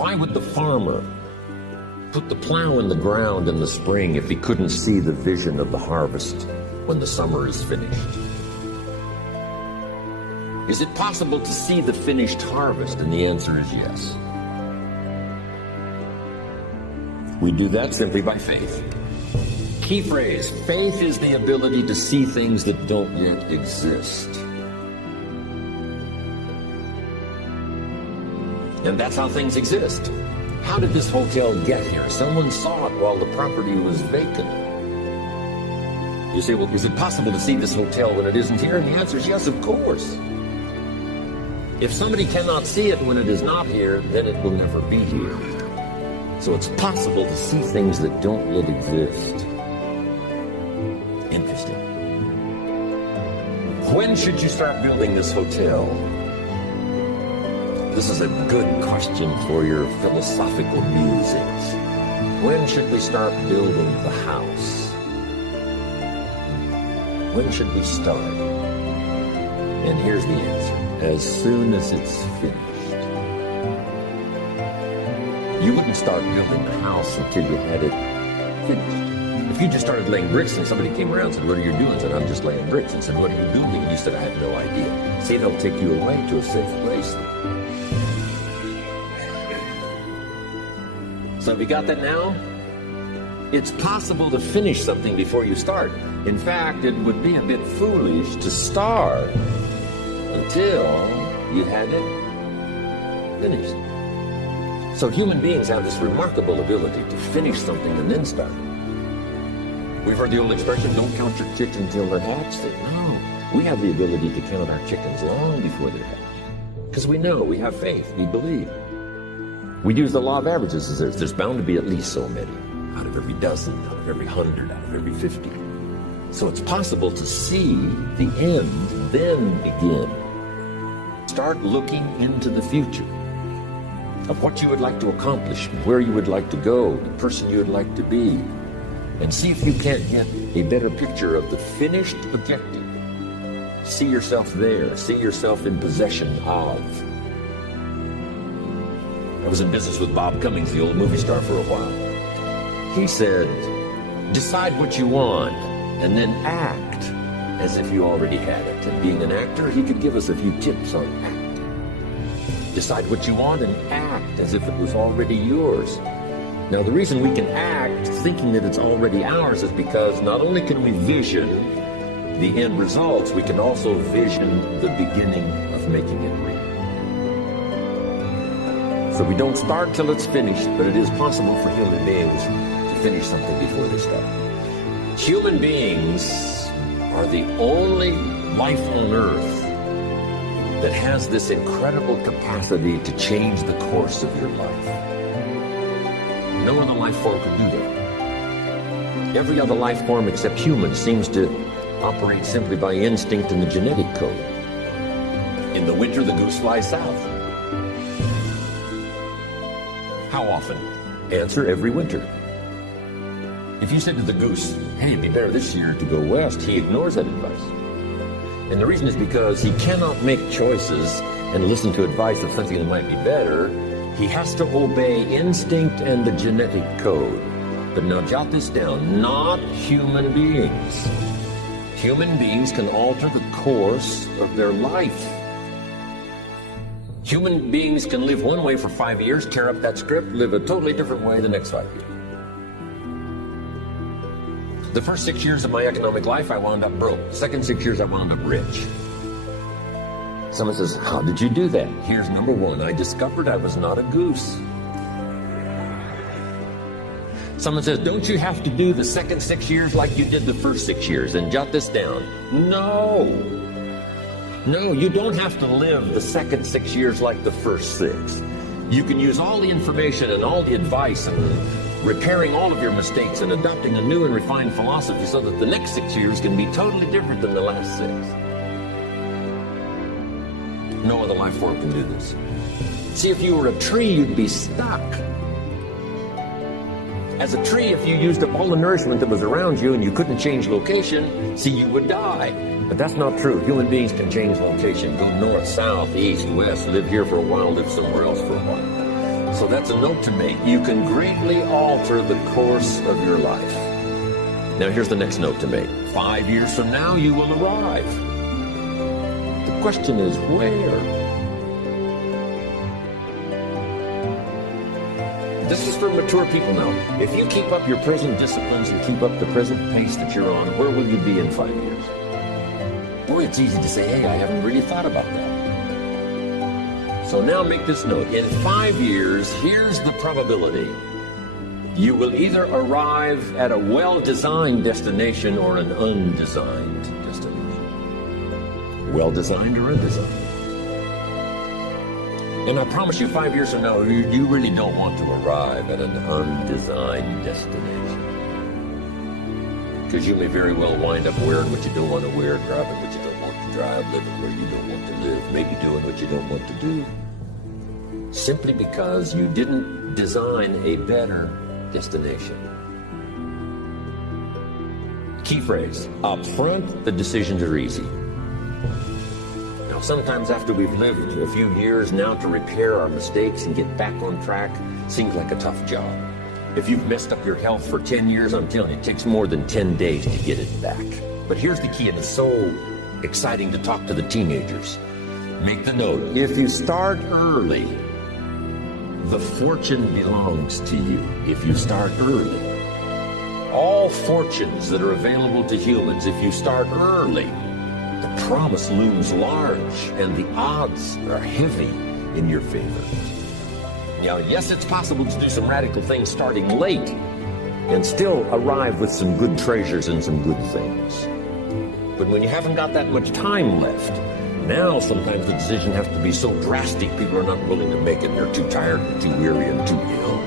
Why would the farmer put the plow in the ground in the spring if he couldn't see the vision of the harvest when the summer is finished? Is it possible to see the finished harvest? And the answer is yes. We do that simply by faith. Key phrase, faith is the ability to see things that don't yet exist. And that's how things exist. How did this hotel get here? Someone saw it while the property was vacant. You say, well, is it possible to see this hotel when it isn't here? And the answer is yes, of course. If somebody cannot see it when it is not here, then it will never be here. So it's possible to see things that don't yet exist. Interesting. When should you start building this hotel? This is a good question for your philosophical musings. When should we start building the house? When should we start? And here's the answer. As soon as it's finished. You wouldn't start building the house until you had it finished. If you just started laying bricks and somebody came around and said, what are you doing? I said, I'm just laying bricks. And said, what are you doing? And you said, I have no idea. See, they'll take you away to a safe place. So have you got that now? It's possible to finish something before you start. In fact, it would be a bit foolish to start until you had it finished. So human beings have this remarkable ability to finish something and then start. We've heard the old expression, don't count your chickens until they're hatched. No, we have the ability to count our chickens long before they're hatched. Because we know, we have faith, we believe. We use the law of averages. There's bound to be at least so many. Out of every dozen, out of every 100, out of every 50. So it's possible to see the end, then begin. Start looking into the future of what you would like to accomplish, where you would like to go, the person you would like to be, and see if you can't get a better picture of the finished objective. See yourself there, see yourself in possession of. I was in business with Bob Cummings, the old movie star, for a while. He said, decide what you want and then act as if you already had it. And being an actor, he could give us a few tips on acting. Decide what you want and act as if it was already yours. Now, the reason we can act thinking that it's already ours is because not only can we vision the end results, we can also vision the beginning of making it real. So we don't start till it's finished, but it is possible for human beings to finish something before they start. Human beings are the only life on earth that has this incredible capacity to change the course of your life. No other life form can do that. Every other life form except humans seems to operate simply by instinct and the genetic code. In the winter, the goose flies south. How often? Answer, every winter. If you said to the goose, hey, it'd be better this year to go west, he ignores that advice. And the reason is because he cannot make choices and listen to advice of something that might be better. He has to obey instinct and the genetic code. But now jot this down, not human beings. Human beings can alter the course of their life. Human beings can live one way for 5 years, tear up that script, live a totally different way the next 5 years. The first 6 years of my economic life, I wound up broke. The second 6 years, I wound up rich. Someone says, how did you do that? Here's number one. I discovered I was not a goose. Someone says, don't you have to do the second 6 years like you did the first 6 years? And jot this down. No. No, you don't have to live the second 6 years like the first 6. You can use all the information and all the advice and repairing all of your mistakes and adopting a new and refined philosophy so that the next 6 years can be totally different than the last 6. No other life form can do this. See, if you were a tree, you'd be stuck. As a tree, if you used up all the nourishment that was around you and you couldn't change location, see, you would die. But that's not true. Human beings can change location, go north, south, east, west, live here for a while, live somewhere else for a while. So that's a note to make. You can greatly alter the course of your life. Now here's the next note to make. 5 years from now, you will arrive. The question is, where? This is for mature people now. If you keep up your present disciplines and keep up the present pace that you're on, where will you be in 5 years? Boy, it's easy to say, hey, I haven't really thought about that. So now make this note. In 5 years, here's the probability. You will either arrive at a well-designed destination or an undesigned destination. Well-designed or undesigned. And I promise you, 5 years from now, you really don't want to arrive at an undesigned destination. Because you may very well wind up wearing what you don't want to wear, driving what you don't want to drive, living where you don't want to live, maybe doing what you don't want to do. Simply because you didn't design a better destination. Key phrase, up front, the decisions are easy. Now, sometimes after we've lived a few years now, to repair our mistakes and get back on track seems like a tough job. If you've messed up your health for 10 years, I'm telling you, it takes more than 10 days to get it back. But here's the key, and it's so exciting to talk to the teenagers. Make the note, if you start early, the fortune belongs to you. If you start early. All fortunes that are available to humans, if you start early, the promise looms large and the odds are heavy in your favor. Now, yes, it's possible to do some radical things starting late and still arrive with some good treasures and some good things. But when you haven't got that much time left, now sometimes the decision has to be so drastic, people are not willing to make it. They're too tired, too weary, and too ill.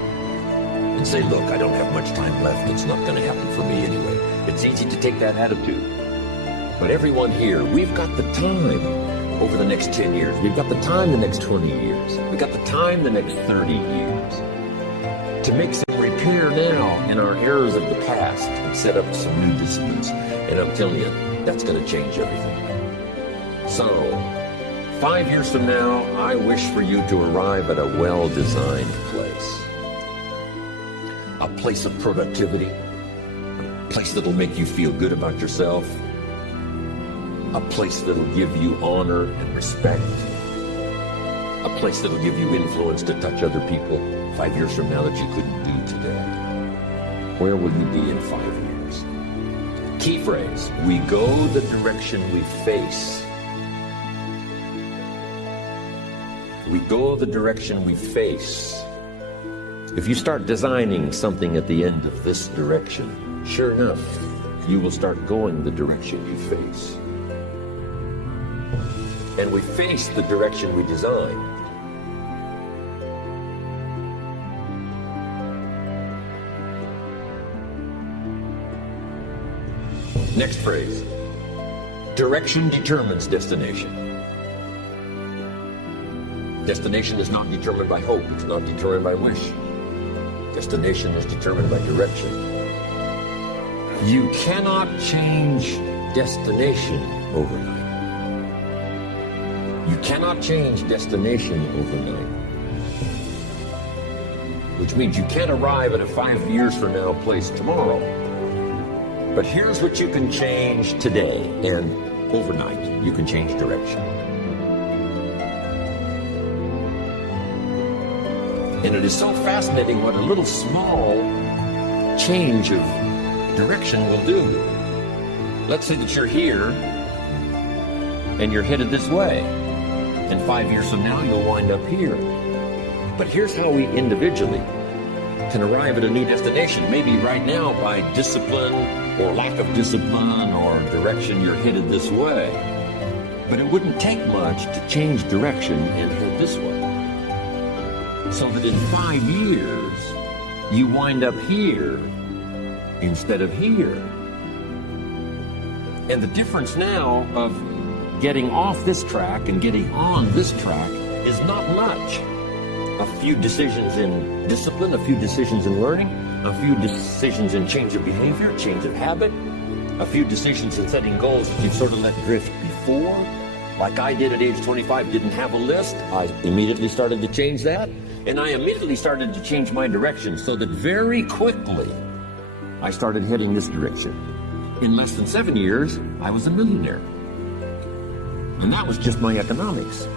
And say, look, I don't have much time left. It's not going to happen for me anyway. It's easy to take that attitude. But everyone here, we've got the time over the next 10 years. We've got the time the next 20 years. We've got the time the next 30 years to make some repair now in our errors of the past and set up some new disciplines. And I'm telling you, that's going to change everything. So, 5 years from now, I wish for you to arrive at a well-designed place. A place of productivity, a place that'll make you feel good about yourself, a place that'll give you honor and respect, a place that'll give you influence to touch other people 5 years from now that you couldn't do today. Where will you be in 5 years? Key phrase, we go the direction we face. We go the direction we face. If you start designing something at the end of this direction, sure enough, you will start going the direction you face. And we face the direction we design. Next phrase. Direction determines destination. Destination is not determined by hope. It's not determined by wish. Destination is determined by direction. You cannot change destination overnight. You cannot change destination overnight. Which means you can't arrive at a 5 years from now place tomorrow. But here's what you can change today, and overnight you can change direction. And it is so fascinating what a little small change of direction will do. Let's say that you're here and you're headed this way. And 5 years from now, you'll wind up here. But here's how we individually can arrive at a new destination. Maybe right now by discipline or lack of discipline or direction, you're headed this way. But it wouldn't take much to change direction and head this way. So that in 5 years, you wind up here instead of here. And the difference now of getting off this track and getting on this track is not much. A few decisions in discipline, a few decisions in learning, a few decisions in change of behavior, change of habit, a few decisions in setting goals that you've sort of let drift before like I did at age 25, didn't have a list. I immediately started to change that, and I immediately started to change my direction so that very quickly I started heading this direction. In less than 7 years, I was a millionaire. And that was just my economics.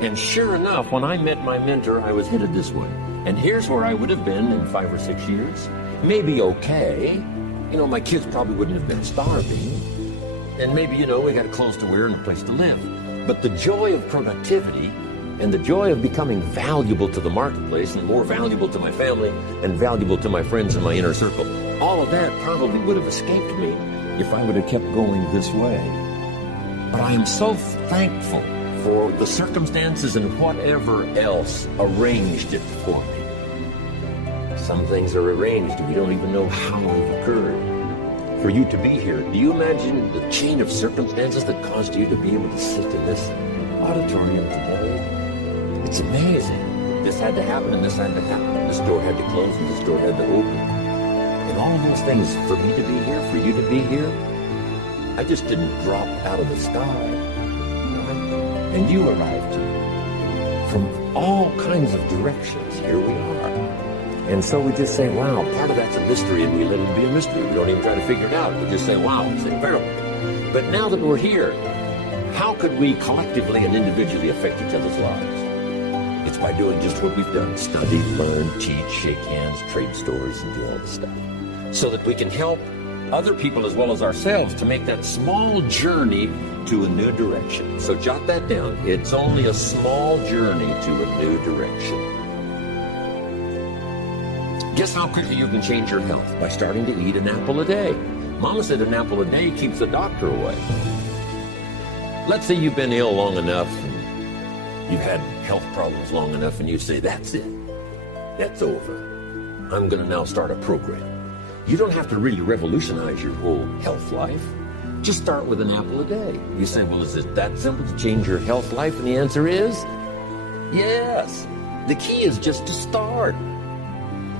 And sure enough, when I met my mentor, I was headed this way. And here's where I would have been in 5 or 6 years. Maybe okay. My kids probably wouldn't have been starving. And maybe, we got clothes to wear and a place to live. But the joy of productivity and the joy of becoming valuable to the marketplace and more valuable to my family and valuable to my friends in my inner circle, all of that probably would have escaped me if I would have kept going this way. But I am so thankful for the circumstances and whatever else arranged it for me. Some things are arranged and we don't even know how they've occurred. For you to be here, do you imagine the chain of circumstances that caused you to be able to sit in this auditorium today? It's amazing. This had to happen and this had to happen. This door had to close and this door had to open. And all of those things, for me to be here, for you to be here, I just didn't drop out of the sky. And you arrived here. From all kinds of directions, here we are. And so we just say, wow, part of that's a mystery, and we let it be a mystery. We don't even try to figure it out. We just say, wow, it's incredible. But now that we're here, how could we collectively and individually affect each other's lives? It's by doing just what we've done. Study, learn, teach, shake hands, trade stories, and do all this stuff. So that we can help other people as well as ourselves to make that small journey to a new direction. So jot that down. It's only a small journey to a new direction. Guess how quickly you can change your health? By starting to eat an apple a day. Mama said an apple a day keeps the doctor away. Let's say you've been ill long enough, and you've had health problems long enough, and you say, that's it. That's over. I'm going to now start a program. You don't have to really revolutionize your whole health life. Just start with an apple a day. You say, well, is it that simple to change your health life? And the answer is, yes. The key is just to start.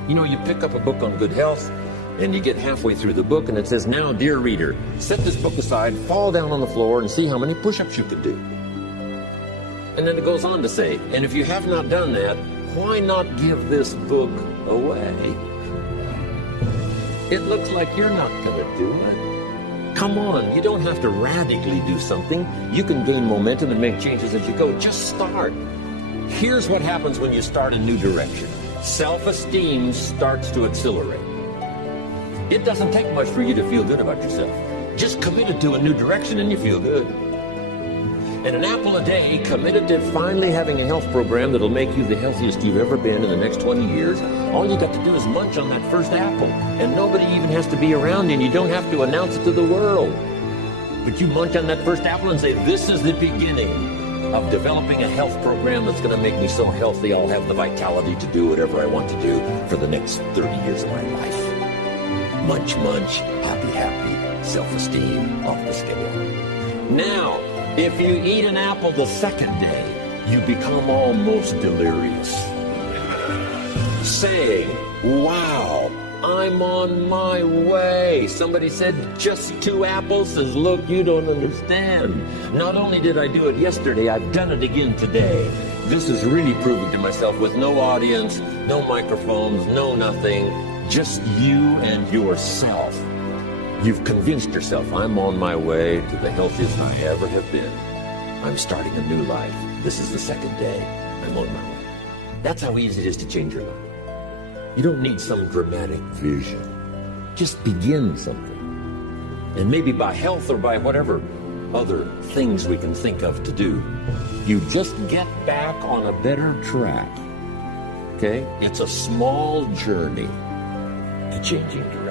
You pick up a book on good health, and you get halfway through the book, and it says, now, dear reader, set this book aside, fall down on the floor, and see how many push-ups you could do. And then it goes on to say, and if you have not done that, why not give this book away? It looks like you're not going to do it. Come on, you don't have to radically do something. You can gain momentum and make changes as you go. Just start. Here's what happens when you start a new direction. Self-esteem starts to accelerate. It doesn't take much for you to feel good about yourself. Just committed to a new direction and you feel good. And an apple a day, committed to finally having a health program that'll make you the healthiest you've ever been in the next 20 years, all you got to do is munch on that first apple. And nobody even has to be around you, and you don't have to announce it to the world. But you munch on that first apple and say, this is the beginning of developing a health program that's going to make me so healthy I'll have the vitality to do whatever I want to do for the next 30 years of my life. Munch, munch, happy, happy, self-esteem off the scale. Now, if you eat an apple the second day, you become almost delirious, saying, wow, I'm on my way. Somebody said, just 2 apples. Says, look, you don't understand. Not only did I do it yesterday, I've done it again today. This is really proving to myself with no audience, no microphones, no nothing, just you and yourself. You've convinced yourself, I'm on my way to the healthiest I ever have been. I'm starting a new life. This is the second day. I'm on my way. That's how easy it is to change your life. You don't need some dramatic vision. Just begin something. And maybe by health or by whatever other things we can think of to do, you just get back on a better track. Okay? It's a small journey to changing your life.